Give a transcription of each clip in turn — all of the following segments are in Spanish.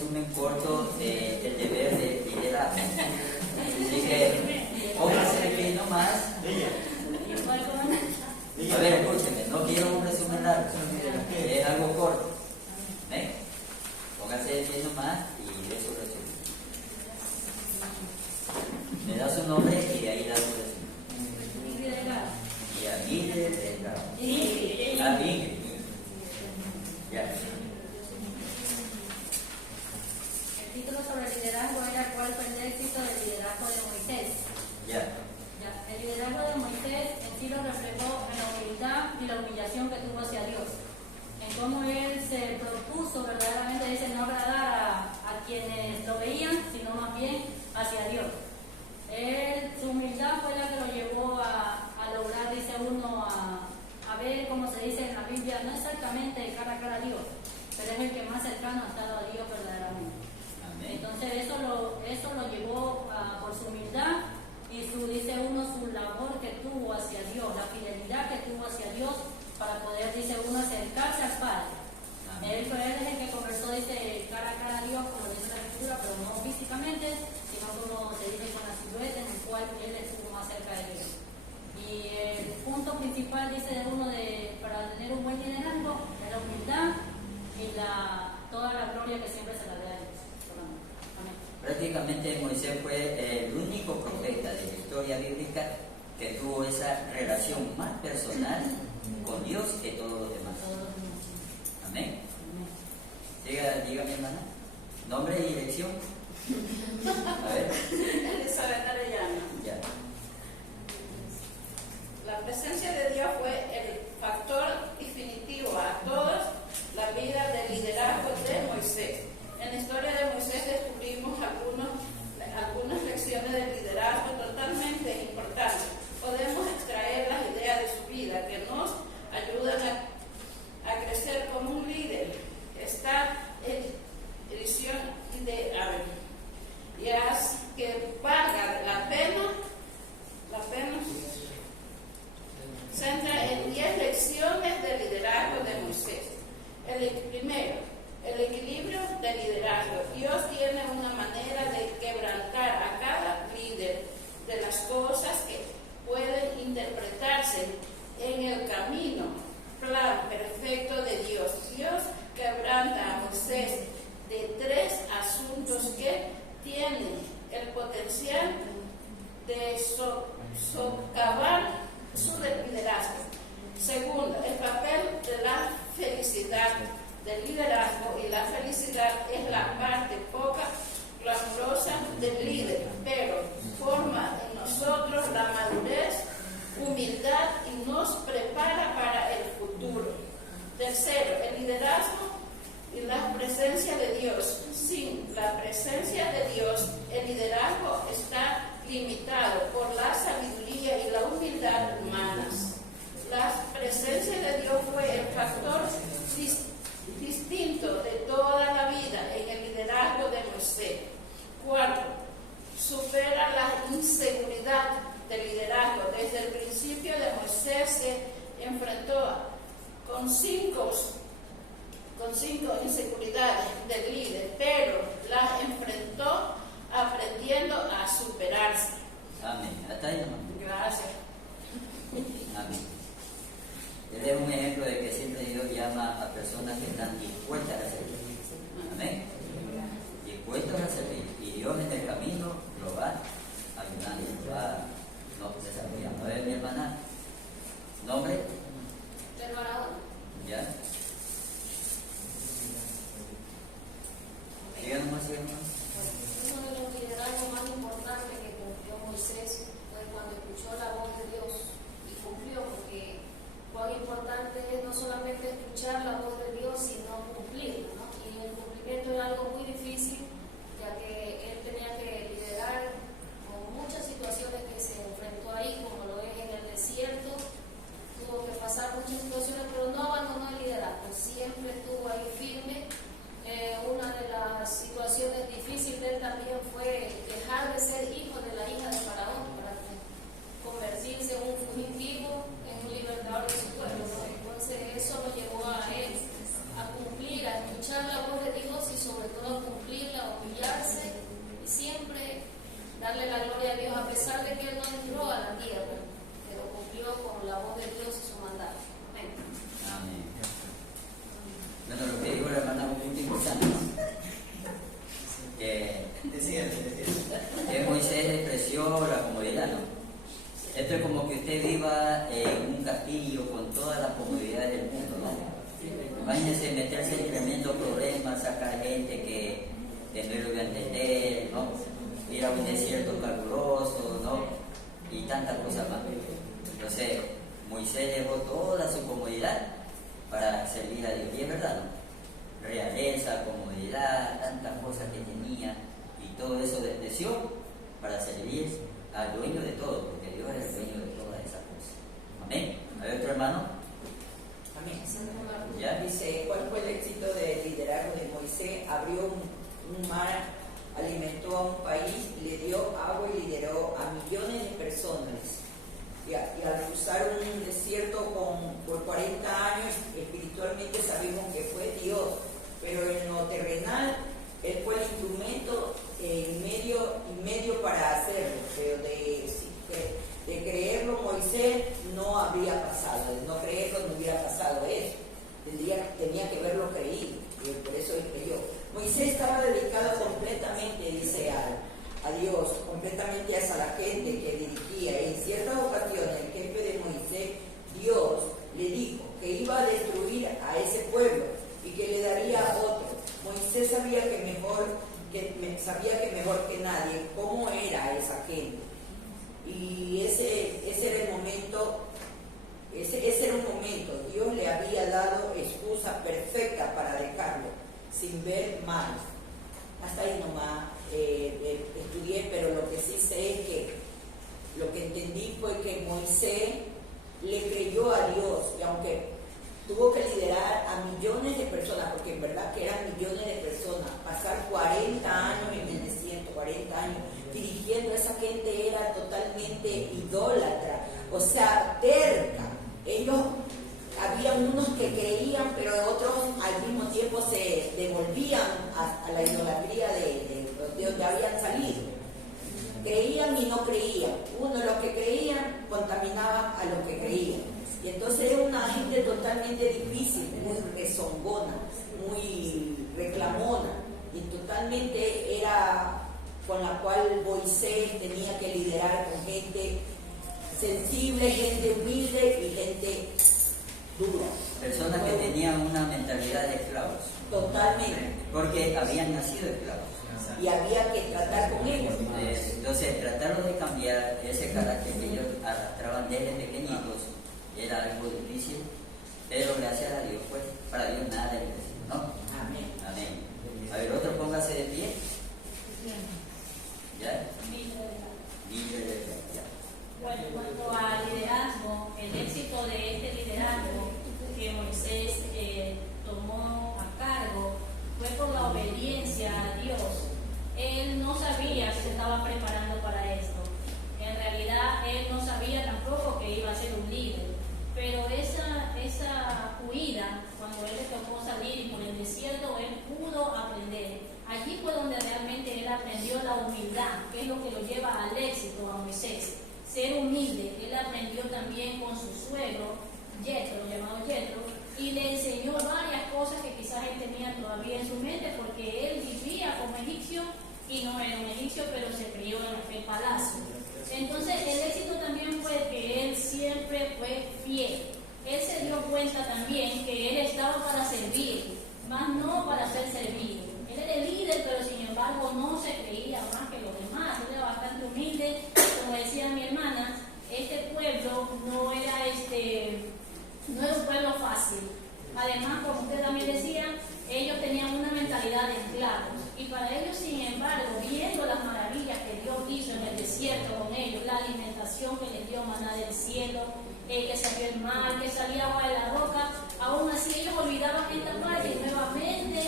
resumen corto del deber de liderazgo. Así que, pónganse de pie nomás. A ver, escúchenme, no quiero un resumen largo, es algo corto. ¿Ven? Pónganse de pie nomás y de su resumen. Me da su nombre y de ahí da su resumen. Y a líder delegado. A líder. Ya. El título sobre el liderazgo era ¿cuál fue el éxito del liderazgo de Moisés? Ya. El liderazgo de Moisés en sí lo reflejó en la humildad y la humillación que tuvo hacia Dios. En cómo él se propuso verdaderamente, dice, no agradar a quienes lo veían, sino más bien hacia Dios. Su humildad fue la que lo llevó a lograr, dice uno, a ver, como se dice en la Biblia, no exactamente cara a cara a Dios, pero es el que más cercano ha estado a Dios verdaderamente. Amén. Entonces eso lo llevó por su humildad y dice uno, su labor que tuvo hacia Dios, la fidelidad que tuvo hacia Dios para poder, dice uno, acercarse al Padre. Él fue el que conversó, dice, cara a cara a Dios, como dice la Escritura, pero no físicamente, sino como se dice con la silueta, en el cual él estuvo más cerca de Dios. Y el punto principal, dice uno, para tener un buen liderazgo, es la humildad y toda la gloria que siempre se la dé a Dios. Amén. Prácticamente Moisés fue el único profeta de la historia bíblica que tuvo esa relación más personal con Dios que todos los demás. Amén. Diga mi hermana. Nombre y dirección. A ver. Elizabeth Arellano. Ya. La presencia de Dios fue el factor definitivo a toda la vida del liderazgo de Moisés. En la historia de Moisés descubrimos algunas lecciones de liderazgo totalmente importantes. Podemos extraer las ideas de su vida que nos ayudan a crecer como un líder. Esta edición de y haz que valga la pena centra en 10 lecciones de liderazgo de Moisés. Primero, el equilibrio del liderazgo. Dios tiene una manera de quebrantar a cada líder de las cosas que pueden interpretarse en el camino, plan perfecto de Dios. Dios quebranta a Moisés de 3 asuntos que tienen el potencial de socavar su liderazgo. Segundo, el papel de la felicidad del liderazgo, y la felicidad es la parte poca glamurosa del líder, pero forma en nosotros la madurez, humildad y nos prepara para el futuro. Tercero, el liderazgo y la presencia de Dios. Sin la presencia de Dios, el liderazgo está limitado por la sabiduría y la humildad humanas. La presencia de Dios fue el factor distinto de toda la vida en el liderazgo de Moisés. Cuarto, supera la inseguridad del liderazgo. Desde el principio de Moisés se enfrentó con cinco inseguridades del líder, pero las enfrentó aprendiendo a superarse. Amén. Hasta ahí, hermano. Gracias. Amén. Él es un ejemplo de que siempre Dios llama a personas que están dispuestas a servir. Amén. Dispuestos a servir. Y Dios en el camino lo va ayudando, lo va desarrollando. A ver, mi hermana. ¿Nombre? Del Maradona. ¿Ya? Díganos más, hermano. Uno de los liderazgos más importantes que cumplió Moisés fue cuando escuchó la voz de Dios y cumplió, porque cuán importante es no solamente escuchar la voz de Dios, sino cumplirla, ¿no? Y el cumplimiento era algo muy difícil, ya que él tenía que liderar con muchas situaciones que se enfrentó ahí, como lo es en el desierto. Tuvo que pasar muchas situaciones, pero no abandonó el liderazgo, siempre estuvo ahí firme. Una de las situaciones difíciles de él también fue dejar de ser hijo de la hija de Faraón para convertirse en un fugitivo, en un libertador de su pueblo, ¿no? Entonces eso lo llevó a él todo cumplirla, humillarse y siempre darle la gloria a Dios, a pesar de que él no entró a la tierra, pero cumplió con la voz de Dios y su mandato. Amén. Amén. Bueno, lo que digo la hermana es muy interesante, que Moisés expresó la comodidad, ¿no? Esto es como que usted viva en un castillo con todas las comodidades del mundo, ¿no? Imagínense meterse en tremendo problema, sacar gente que no lo va a entender, ¿no? Ir a un desierto caluroso, ¿no? Y tantas cosas más. Entonces, Moisés dejó toda su comodidad para servir a Dios. Y es verdad, ¿no? Realeza, comodidad, tantas cosas que tenía, y todo eso despreció para servir al dueño de todo, porque Dios es el dueño de todas esas cosas. Amén. ¿A ver, otro hermano? Amén. ¿Ya? Dice, ¿cuál fue el éxito del liderazgo de Moisés? Abrió un mar, alimentó a un país, le dio agua y lideró a millones de personas. Y al cruzar un desierto por 40 años, espiritualmente sabemos que fue Dios, pero en lo terrenal, Él fue el instrumento medio para hacerlo, pero de creerlo Moisés no habría pasado, de no creerlo no hubiera pasado eso, tenía que verlo creído, y por eso Él creyó. Moisés estaba dedicado completamente, dice a Dios, completamente hacia la gente que dirigía. En ciertas ocasiones el jefe de Moisés, Dios, le dijo que iba a destruir a ese pueblo y que le daría a otro. Moisés sabía que mejor que nadie cómo era esa gente. Y ese era el momento, ese era un momento. Dios le había dado excusa perfecta para dejarlo, sin ver más. Hasta ahí nomás estudié, pero lo que sí sé es que lo que entendí fue que Moisés le creyó a Dios, y aunque tuvo que liderar a millones de personas, porque en verdad que eran millones de personas, pasar 40 años en el desierto, 40 años dirigiendo a esa gente, era totalmente idólatra, o sea, terca. Ellos, habían unos que creían, pero otros al mismo tiempo se devolvían a la idolatría de donde habían salido. Creían y no creían. Uno de los que creían contaminaba a los que creían. Y entonces era una gente totalmente difícil, muy rezongona, muy reclamona, y totalmente era con la cual Moisés tenía que liderar con gente sensible, gente humilde y gente dura. Personas que tenían una mentalidad de esclavos. Totalmente. Porque habían nacido esclavos. Y había que tratar con ellos. Entonces, tratarlos de cambiar ese carácter que ellos arrastraban desde pequeñitos era algo difícil, pero gracias a Dios, pues, para Dios nada es difícil, ¿no? Amén. Amén. A ver, otro, póngase de pie. ¿Ya? Bueno, en cuanto al liderazgo, el éxito de este liderazgo que Moisés tomó a cargo fue por la obediencia a Dios. Él no sabía que se estaba preparando para esto. En realidad, él no sabía tampoco que iba a ser un líder. Pero esa huida, cuando él le tocó salir por el desierto, él pudo aprender. Allí fue donde realmente él aprendió la humildad, que es lo que lo lleva al éxito a Moisés. Ser humilde. Él aprendió también con su suegro, Yetro, llamado Yetro, y le enseñó varias cosas que quizás él tenía todavía en su mente, porque él vivía como egipcio y no era un egipcio, pero se crió en aquel palacio. Entonces el éxito también fue que él siempre fue fiel. Él se dio cuenta también que él estaba para servir, más no para ser servido. Él era el líder, pero sin embargo no se creía más que los demás. Él era bastante humilde. Como decía mi hermana, este pueblo no era un pueblo fácil. Además, como usted también decía, ellos tenían una mentalidad de esclavos. Y para ellos, sin embargo, viendo las maravillas que Dios hizo en el desierto con ellos, la alimentación que les dio maná del cielo, que salió el mar, que salía agua de la roca, aún así ellos olvidaban esta parte y nuevamente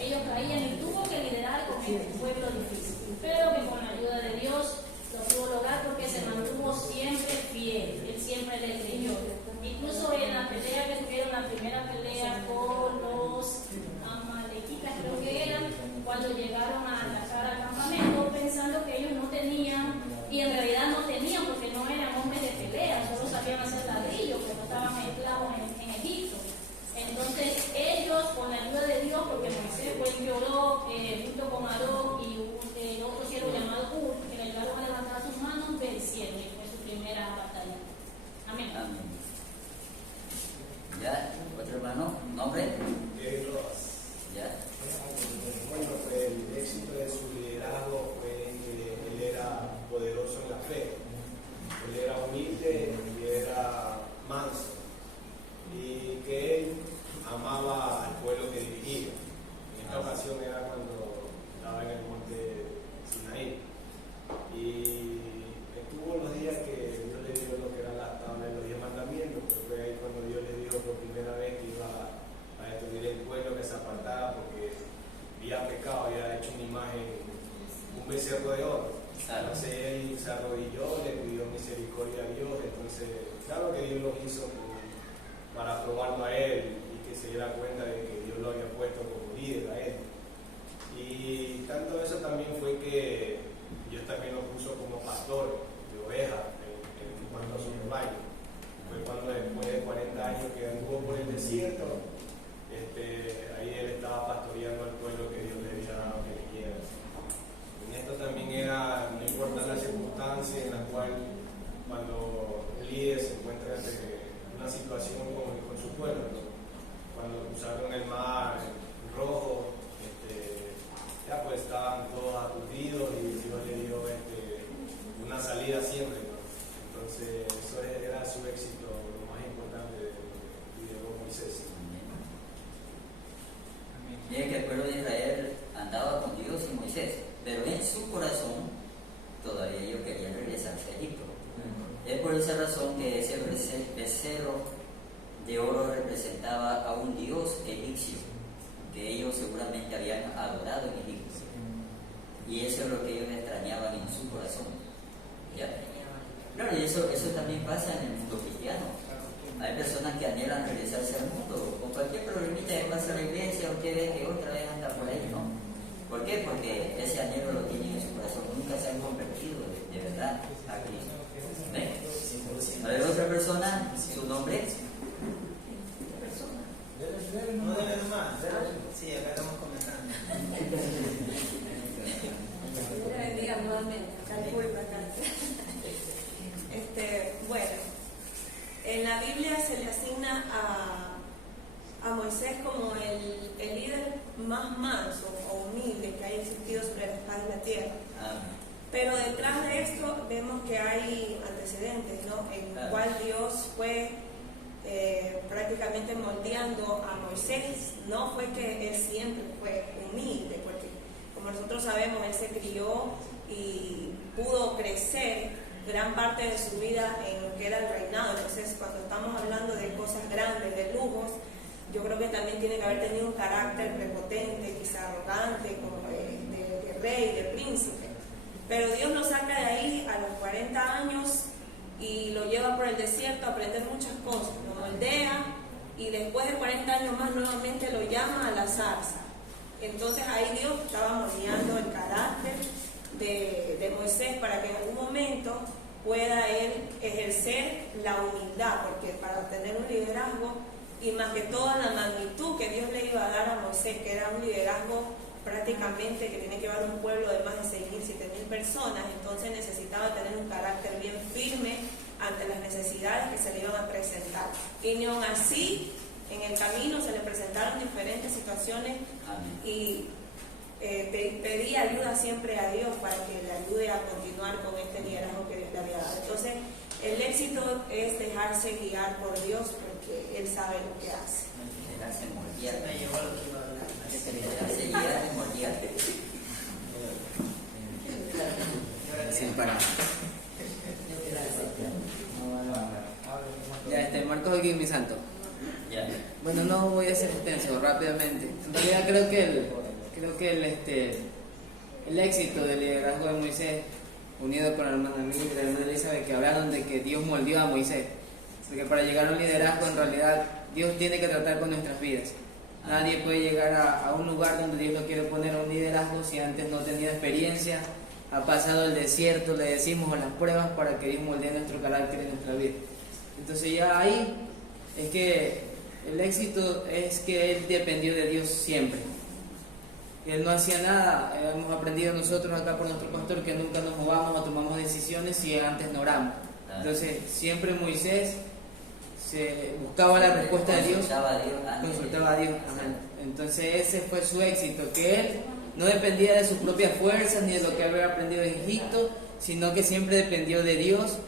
ellos caían, y tuvo que liderar con este pueblo difícil. Pero que con la ayuda de Dios lo pudo lograr, porque se mantuvo siempre fiel. Él siempre le creyó. Incluso en la pelea que tuvieron, la primera pelea con los amalequitas, creo que eran, junto con Aarón y el otro siervo llamado Ur, que le ayudaron a levantar sus manos, vencieron, y fue su primera batalla. Amén. Amén. ¿Ya? ¿Otro hermano? ¿Nombre? ¿Ya? Bueno, el éxito de su liderazgo fue que él era poderoso en la fe, él era humilde y era manso, y que él amaba al pueblo que dirigía. En esta ocasión era cuando estaba en el monte Sinaí, y estuvo los días que Dios le dio lo que eran las tablas de los 10 mandamientos, porque fue ahí cuando Dios le dijo por primera vez que iba a destruir el pueblo, que se apartara porque había pecado, había hecho una imagen, un becerro de oro. Entonces él se arrodilló, le pidió misericordia a Dios. Entonces, claro que Dios lo hizo para probarlo a él y que se diera cuenta de que Dios lo había puesto como líder a él. Y tanto eso también fue que Dios también lo puso como pastor de ovejas en cuanto a su rebaño. Fue cuando después de 40 años que anduvo por el desierto, ahí él estaba pastoreando al pueblo que Dios le había dado que eligiera. En esto también era, no importa la circunstancia en la cual cuando el líder se encuentra en una situación con su pueblo, ¿no? Cuando cruzaron el mar rojo, ya pues estaban todos aturdidos y Dios le dio una salida siempre, ¿no? Entonces eso era su éxito, lo más importante de Moisés. Miren que el pueblo de Israel andaba con Dios y Moisés, pero en su corazón todavía ellos querían regresarse a Egipto. Es por esa razón que ese becerro de oro representaba a un dios egipcio que ellos seguramente habían adorado en Egipto, y eso es lo que ellos extrañaban en su corazón. ¿Ya? Claro, y eso también pasa en el mundo cristiano. Hay personas que anhelan regresarse al mundo, con cualquier problemita que pasa en la iglesia, usted ve que otra vez anda por ahí, ¿no? ¿Por qué? Porque ese anhelo lo tienen en su corazón, nunca se han convertido de verdad a Cristo. ¿Ven? A ver, otra persona, su nombre. No deben más, sí, acá estamos comentando. Dios bendiga nuevamente. Bueno, en la Biblia se le asigna a Moisés como el líder más manso o humilde que haya existido sobre la faz de la tierra. Pero detrás de esto vemos que hay antecedentes, ¿no? En el cual Dios fue prácticamente moldeando a Moisés. No fue que él siempre fue humilde, porque como nosotros sabemos, él se crió y pudo crecer gran parte de su vida en lo que era el reinado. Entonces, cuando estamos hablando de cosas grandes, de lujos, yo creo que también tiene que haber tenido un carácter prepotente, quizá arrogante, como de rey, de príncipe. Pero Dios lo saca de ahí a los 40 años y lo lleva por el desierto a aprender muchas cosas, lo moldea, y después de 40 años más nuevamente lo llama a la zarza. Entonces ahí Dios estaba moldeando el carácter de Moisés para que en algún momento pueda él ejercer la humildad, porque para obtener un liderazgo, y más que toda la magnitud que Dios le iba a dar a Moisés, que era un liderazgo prácticamente que tiene que llevar un pueblo de más de 6.000, 7.000 personas, entonces necesitaba tener un carácter bien firme ante las necesidades que se le iban a presentar. Y ni aun así, en el camino se le presentaron diferentes situaciones. Y pedí ayuda siempre a Dios para que le ayude a continuar con este liderazgo que Dios le había dado. Entonces, el éxito es dejarse guiar por Dios, porque Él sabe lo que hace. Dejarse moldear. Me llevó a lo que iba a hablar. Dejarse guiar y moldear. Sin parar. Ya, Marcos aquí, mi santo. Ya. Bueno, no voy a ser extenso, rápidamente. En realidad creo que el éxito del liderazgo de Moisés, unido con la hermana Mildred y la hermana Elizabeth, que hablaron de que Dios moldeó a Moisés, porque para llegar a un liderazgo en realidad Dios tiene que tratar con nuestras vidas. Nadie puede llegar a un lugar donde Dios lo quiere poner a un liderazgo si antes no ha tenido experiencia, ha pasado el desierto, le decimos, o las pruebas para que Dios moldee nuestro carácter y nuestra vida. Entonces ya ahí es que el éxito es que él dependió de Dios siempre. él no hacía nada. Hemos aprendido nosotros acá por nuestro pastor que nunca nos movamos o tomamos decisiones si antes no oramos. Entonces, siempre Moisés se buscaba la respuesta de Dios, consultaba a Dios. Ajá. Entonces, ese fue su éxito, que él no dependía de sus propias fuerzas ni de lo que había aprendido en Egipto, sino que siempre dependió de Dios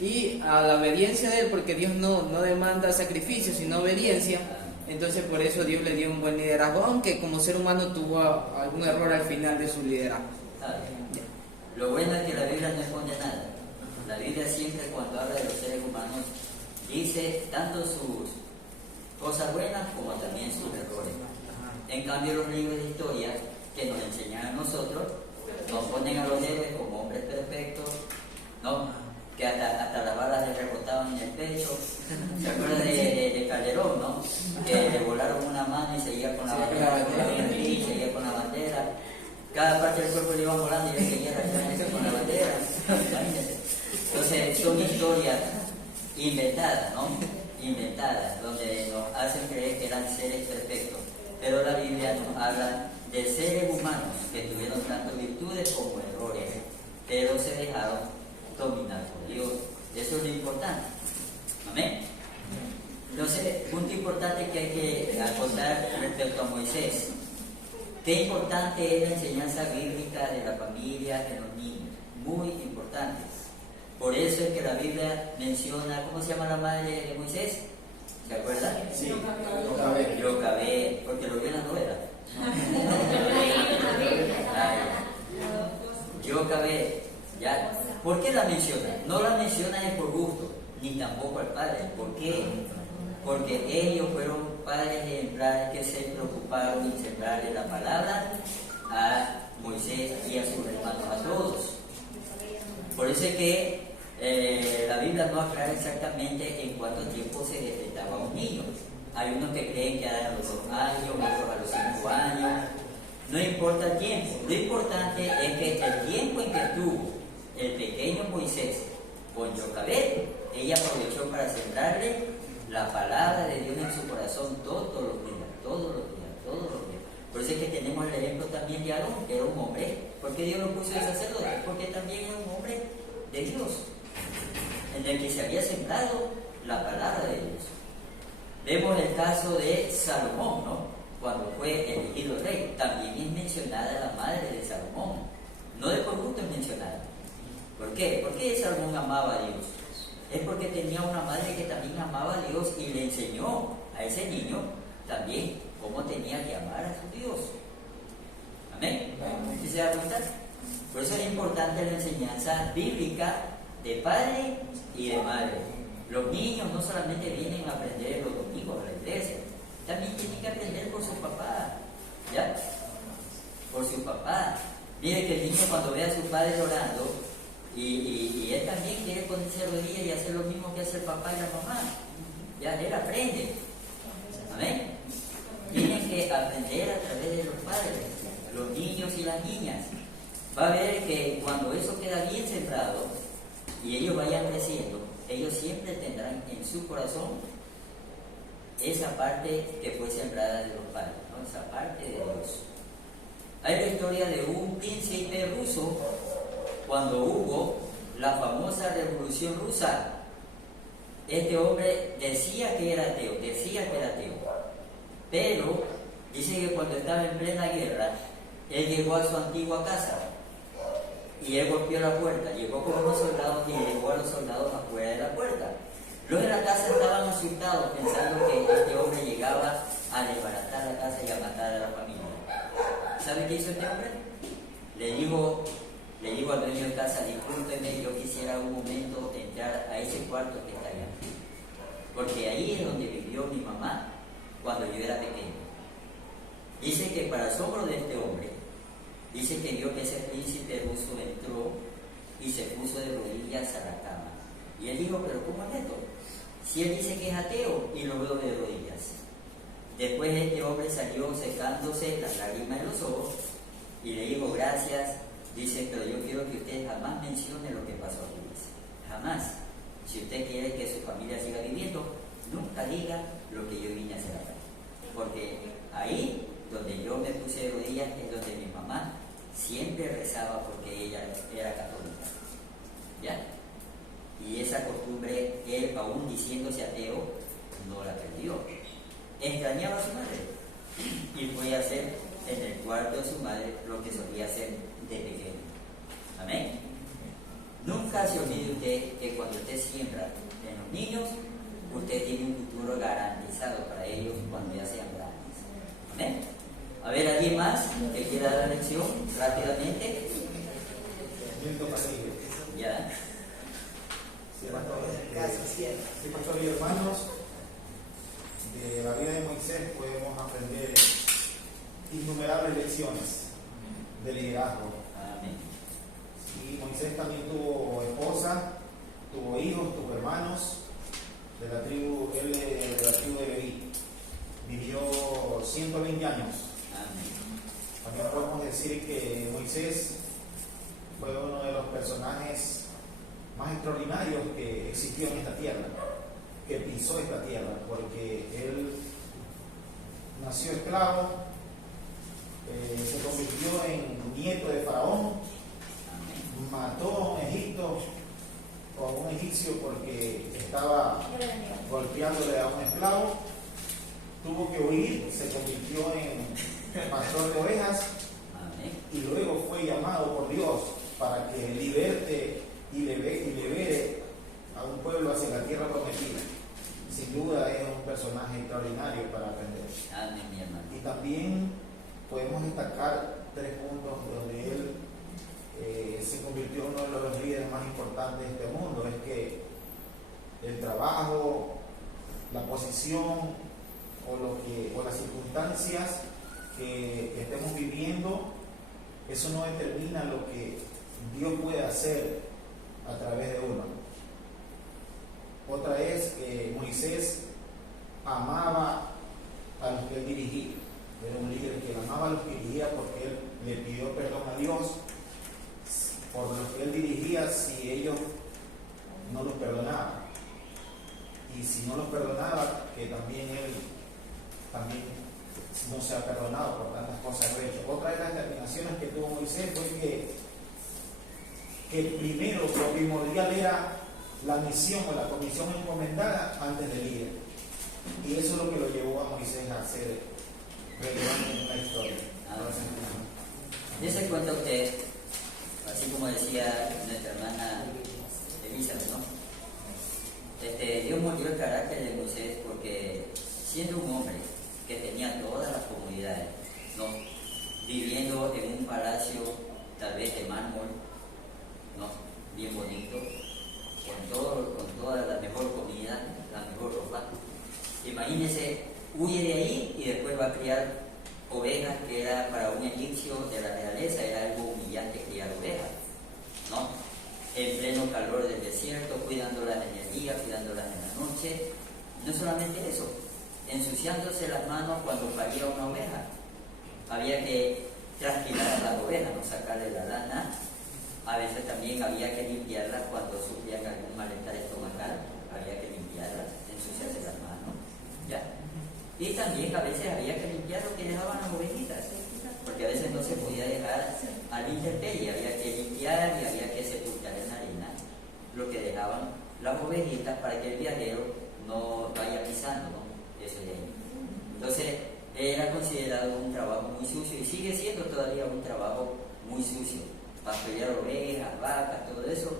y a la obediencia de él, porque Dios no demanda sacrificio, sino obediencia. Entonces, por eso Dios le dio un buen liderazgo, aunque como ser humano tuvo algún error al final de su liderazgo. Lo bueno es que la Biblia no esconde nada. La Biblia siempre, cuando habla de los seres humanos, dice tanto sus cosas buenas como también sus errores. En cambio, los libros de historia que nos enseñan a nosotros nos ponen a los héroes como hombres perfectos, ¿no? Que hasta las balas le rebotaban en el pecho. ¿Se acuerdan de Calderón, no? Que le volaron una mano y seguía con la bandera, y seguía con la bandera. Cada parte del cuerpo le iba volando y él seguía reaccionando con la bandera. Entonces, son historias inventadas, ¿no? Inventadas, donde nos hacen creer que eran seres perfectos. Pero la Biblia nos habla de seres humanos que tuvieron tanto virtudes como errores, pero se dejaron dominar por Dios. Eso es lo importante. Amén. Entonces, punto importante que hay que acotar respecto a Moisés. Qué importante es la enseñanza bíblica de la familia, de los niños. Muy importante. Por eso es que la Biblia menciona, ¿cómo se llama la madre de Moisés? ¿Se acuerdan? Sí, Yocabed, porque lo vio en la novela. Yocabed, ¿ya? ¿Por qué la menciona? No la menciona es por gusto, ni tampoco al padre. ¿Por qué? Porque ellos fueron padres ejemplares que se preocuparon en sembrarle la palabra a Moisés y a sus hermanos, a todos. Por eso es que la Biblia no aclara exactamente en cuánto tiempo se despertaba un niño. Hay unos que creen que a los 2 años, otros a los 5 años. No importa el tiempo. Lo importante es que el tiempo en que estuvo el pequeño Moisés con Yocabed, ella aprovechó para sembrarle la palabra de Dios en su corazón todos los días, todos los días, todos los días. Por eso es que tenemos el ejemplo también de Aarón, que era un hombre. ¿Por qué Dios lo puso de sacerdote? Porque también era un hombre de Dios, en el que se había sembrado la palabra de Dios. Vemos el caso de Salomón, ¿no? Cuando fue elegido rey, también es mencionada la madre de Salomón. No de por gusto es mencionada. ¿Por qué? Porque Salomón amaba a Dios. Es porque tenía una madre que también amaba a Dios y le enseñó a ese niño también cómo tenía que amar a su Dios. Amén. ¿Sí se da cuenta? Por eso es importante la enseñanza bíblica de padre y de madre. Los niños no solamente vienen a aprender los domingos a la iglesia, también tienen que aprender por su papá, ¿ya? Por su papá. Mire que el niño cuando ve a su padre orando y él también quiere ponerse rodillas y hacer lo mismo que hace el papá y la mamá, ya él aprende. Amén. Tienen que aprender a través de los padres, los niños y las niñas. Va a ver que cuando eso queda bien sembrado y ellos vayan creciendo, ellos siempre tendrán en su corazón esa parte que fue sembrada de los padres, ¿no? Esa parte de Dios. Hay la historia de un príncipe ruso cuando hubo la famosa revolución rusa. Este hombre decía que era ateo, pero dice que cuando estaba en plena guerra, él llegó a su antigua casa y él golpeó la puerta, llegó con unos soldados y dejó a los soldados afuera de la puerta. Los de la casa estaban asustados pensando que este hombre llegaba a desbaratar la casa y a matar a la familia. ¿Sabe qué hizo este hombre? Le dijo al dueño de casa: discúlpeme, yo quisiera un momento entrar a ese cuarto que está allá, porque ahí es donde vivió mi mamá cuando yo era pequeño. Dice que para asombro de este hombre, dice que vio que ese príncipe ruso entró y se puso de rodillas a la cama. Y él dijo: pero ¿cómo es esto? Si él dice que es ateo y lo veo de rodillas. Después este hombre salió secándose las lágrimas de los ojos y le dijo: gracias. Dice: pero yo quiero que usted jamás mencione lo que pasó aquí. Jamás. Si usted quiere que su familia siga viviendo, nunca diga lo que yo vine a hacer acá. Porque ahí donde yo me puse de rodillas es donde siempre rezaba porque ella era católica. ¿Ya? Y esa costumbre, él aún diciéndose ateo, no la perdió. Extrañaba a su madre y fue a hacer en el cuarto de su madre lo que solía hacer de pequeño. Amén. Nunca se olvide usted que cuando usted siembra en los niños, usted tiene un futuro garantizado para ellos cuando ya sean grandes. Amén. A ver, ¿alguien más que quiera dar la lección rápidamente? Ya. Sí, pastor y hermanos, de la vida de Moisés podemos aprender innumerables lecciones de liderazgo. Amén. Y Moisés también tuvo esposa, tuvo hijos, tuvo hermanos de la tribu, él de la tribu de Leví. Vivió 120 años. Amén. También podemos decir que Moisés fue uno de los personajes más extraordinarios que existió en esta tierra, que pisó esta tierra, porque él nació esclavo, se convirtió en nieto de Faraón, mató a Egipto con un egipcio porque estaba golpeándole a un esclavo, tuvo que huir, se convirtió en pastor de ovejas y luego fue llamado por Dios para que liberte y libere a un pueblo hacia la tierra prometida. Sin duda es un personaje extraordinario para aprender. Amén, mi hermano. Y también podemos destacar 3 puntos donde él se convirtió en uno de los líderes más importantes de este mundo. Es que el trabajo, la posición o las circunstancias que estemos viviendo, eso no determina lo que Dios puede hacer a través de uno. Otra es que Moisés amaba a los que él dirigía. Era un líder que amaba a los que dirigía porque él le pidió perdón a Dios por los que él dirigía si ellos no los perdonaban. Y si no los perdonaba, que también él también no se ha perdonado por tantas cosas que ha hecho. Otra de las determinaciones que tuvo Moisés fue que primero lo primordial era la misión o la comisión encomendada antes del líder. Y eso es lo que lo llevó a Moisés a ser relevante en la historia. Yo se cuenta usted, así como decía nuestra hermana Elizabeth, ¿no? Dios moldeó el carácter de Moisés porque siendo un hombre que tenía todas las comodidades, ¿no? Viviendo en un palacio tal vez de mármol, ¿no? Bien bonito, con toda la mejor comida, la mejor ropa. Imagínese, huye de ahí y después va a criar ovejas, que era para un egipcio de la realeza, era algo humillante criar ovejas, ¿no? En pleno calor del desierto, cuidándolas en el día, cuidándolas en la noche. No solamente eso, ensuciándose las manos cuando paría una oveja. Había que trasquilar a las ovejas, no sacarle la lana. A veces también había que limpiarlas cuando sufrían algún malestar estomacal, había que limpiarlas, ensuciarse las manos, ¿ya? Y también a veces había que limpiar lo que dejaban las ovejitas, porque a veces no se podía dejar a la intemperie, había que limpiar y había que sepultar en la arena lo que dejaban las ovejitas para que el viajero no vaya pisando, ¿no? Eso de ahí. Entonces era considerado un trabajo muy sucio y sigue siendo todavía un trabajo muy sucio. Pastorear ovejas, vacas, todo eso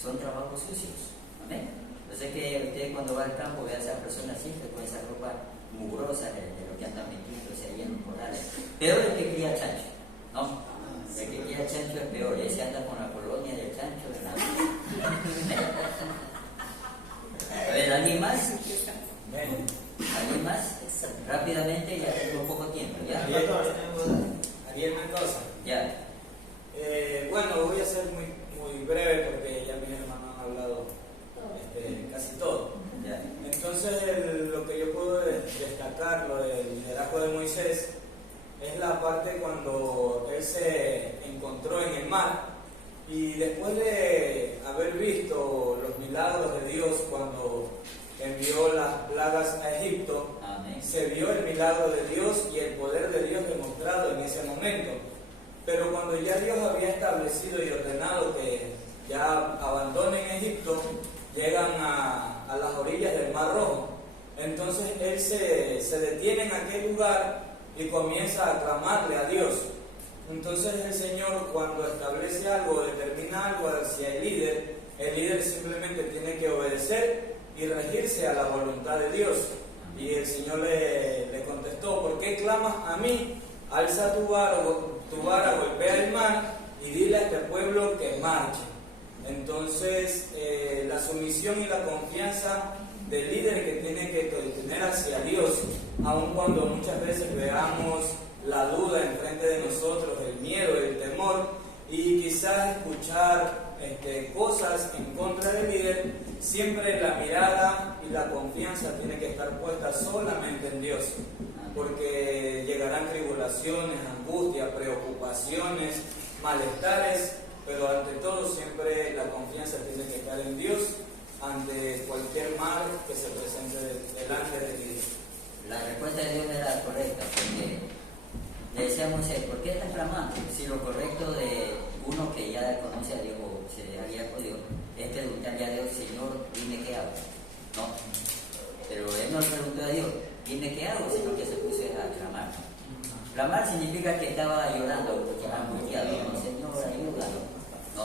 son trabajos sucios. Amén. Entonces que usted cuando va al campo ve a esas personas siempre con esa ropa mugrosa de lo que andan metiéndose ahí en los corrales. Peor el que cría chancho, ¿no? El que cría chancho es peor, ese anda con la colonia del chancho de la A ver, ¿alguien más? ¿Alguien más? Rápidamente, ya tengo poco tiempo, ¿ya? Ariel Mendoza. Ya. Bueno, voy a ser muy breve porque ya mis hermanos han hablado casi todo. Ya. Entonces, lo que yo puedo destacar, lo del liderazgo de Moisés, es la parte cuando él se encontró en el mar y después de haber visto los milagros de Dios cuando envió las plagas a Egipto, Amén. se vio el milagro de Dios y el poder de Dios demostrado en ese momento. pero cuando ya Dios había establecido y ordenado que ya abandonen Egipto, llegan a las orillas del Mar Rojo. Entonces él se detiene en aquel lugar y comienza a clamarle a Dios. Entonces el Señor, cuando establece algo, determina algo hacia el líder simplemente tiene que obedecer y regirse a la voluntad de Dios. Y el Señor le contestó: ¿por qué clamas a mí? Alza tu vara, golpea el mar y dile a este pueblo que marche. Entonces la sumisión y la confianza del líder que tiene que tener hacia Dios, aun cuando muchas veces veamos la duda enfrente de nosotros, el miedo, el temor, y quizás escuchar cosas en contra del líder, siempre la mirada y la confianza tiene que estar puesta solamente en Dios, porque llegarán tribulaciones, angustias, preocupaciones, malestares, pero ante todo siempre la confianza tiene que estar en Dios ante cualquier mal que se presente delante de Dios. La respuesta de Dios era correcta, porque le decía a Moisés: ¿por qué estás clamando? Si lo correcto de uno que ya conoce a Dios o se le había podido es preguntarle a Dios: Señor, dime qué hago. No, pero él no le preguntó a Dios: dime qué hago, sino que se puso a clamar. Clamar significa que estaba llorando, porque estaba angustiado. No, Señor, ayúdalo. No.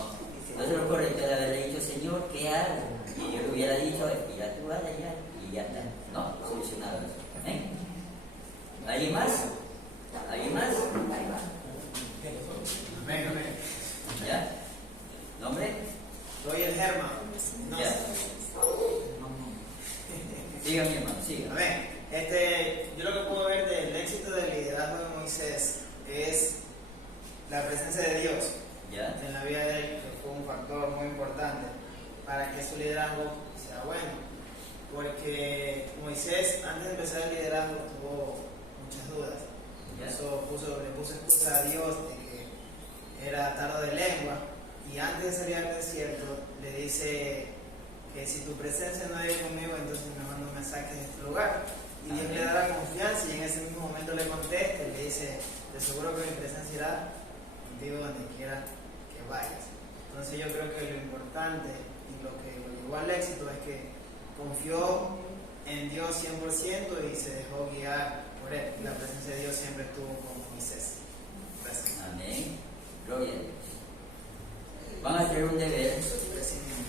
Entonces lo correcto era haberle dicho: Señor, ¿qué hago? Y yo le hubiera dicho: mira tu vara ya, y ya está. No, solucionado eso. ¿Alguien más? ¿Alguien más? Amén, amén. ¿Ya? ¿Nombre? Soy el Germán. No. ¿Ya? Siga, mi hermano, siga. Amén. Yo lo que puedo ver del éxito del liderazgo de Moisés es la presencia de Dios en la vida de él, que fue un factor muy importante para que su liderazgo sea bueno. Porque Moisés, antes de empezar el liderazgo, tuvo muchas dudas. Eso le puso excusa a Dios de que era tardo de lengua, y antes de salir al desierto le dice que si tu presencia no es conmigo, entonces mejor no me saques de este lugar. Y Dios le da la confianza, y en ese mismo momento le contesta y le dice: te aseguro que mi presencia irá contigo donde quiera que vayas. Entonces yo creo que lo importante y lo que lo llevó al éxito es que confió en Dios 100% y se dejó guiar por él. Y la presencia de Dios siempre estuvo con Moisés. Gracias. Amén. Gloria a Dios. Van a hacer un deber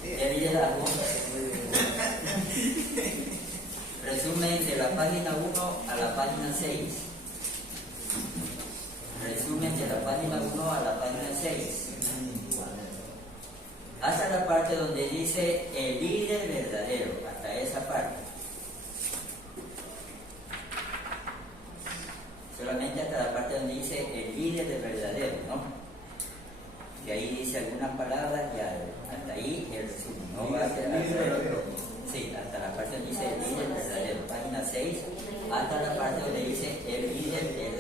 de liderazgo. Resumen de la página 1 a la página 6. Resumen de la página 1 a la página 6. Hasta la parte donde dice el líder verdadero, hasta esa parte. Solamente hasta la parte donde dice el líder verdadero, ¿no? Que ahí dice algunas palabras, ya hasta ahí el resumen. No va a ser sí, hasta la parte donde dice el líder verdadero, página 6, hasta la parte donde dice el líder verdadero.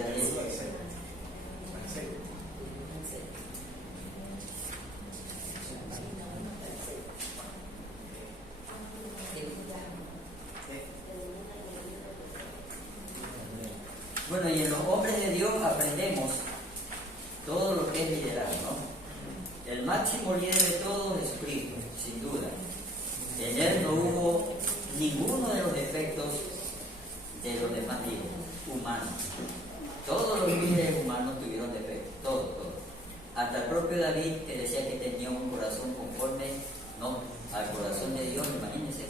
Bueno, y en los hombres de Dios aprendemos todo lo que es liderazgo, ¿no? El máximo líder de todos es Jesucristo, sin duda. En él no hubo ninguno de los defectos de los demás líderes humanos. Todos los líderes humanos tuvieron defectos, todos. Hasta el propio David, que decía que tenía un corazón conforme, no, al corazón de Dios, imagínense,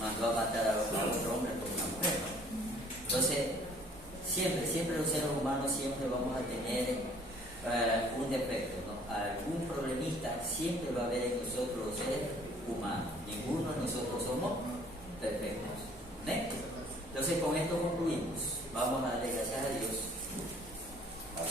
mandó a matar a otro hombre por una mujer, ¿no? Entonces, siempre los seres humanos siempre vamos a tener un defecto, ¿no? Algún problemista siempre va a haber en nosotros los seres humanos. Ninguno de nosotros somos perfectos. ¿Ven? Entonces con esto concluimos. Vamos a darle gracias a Dios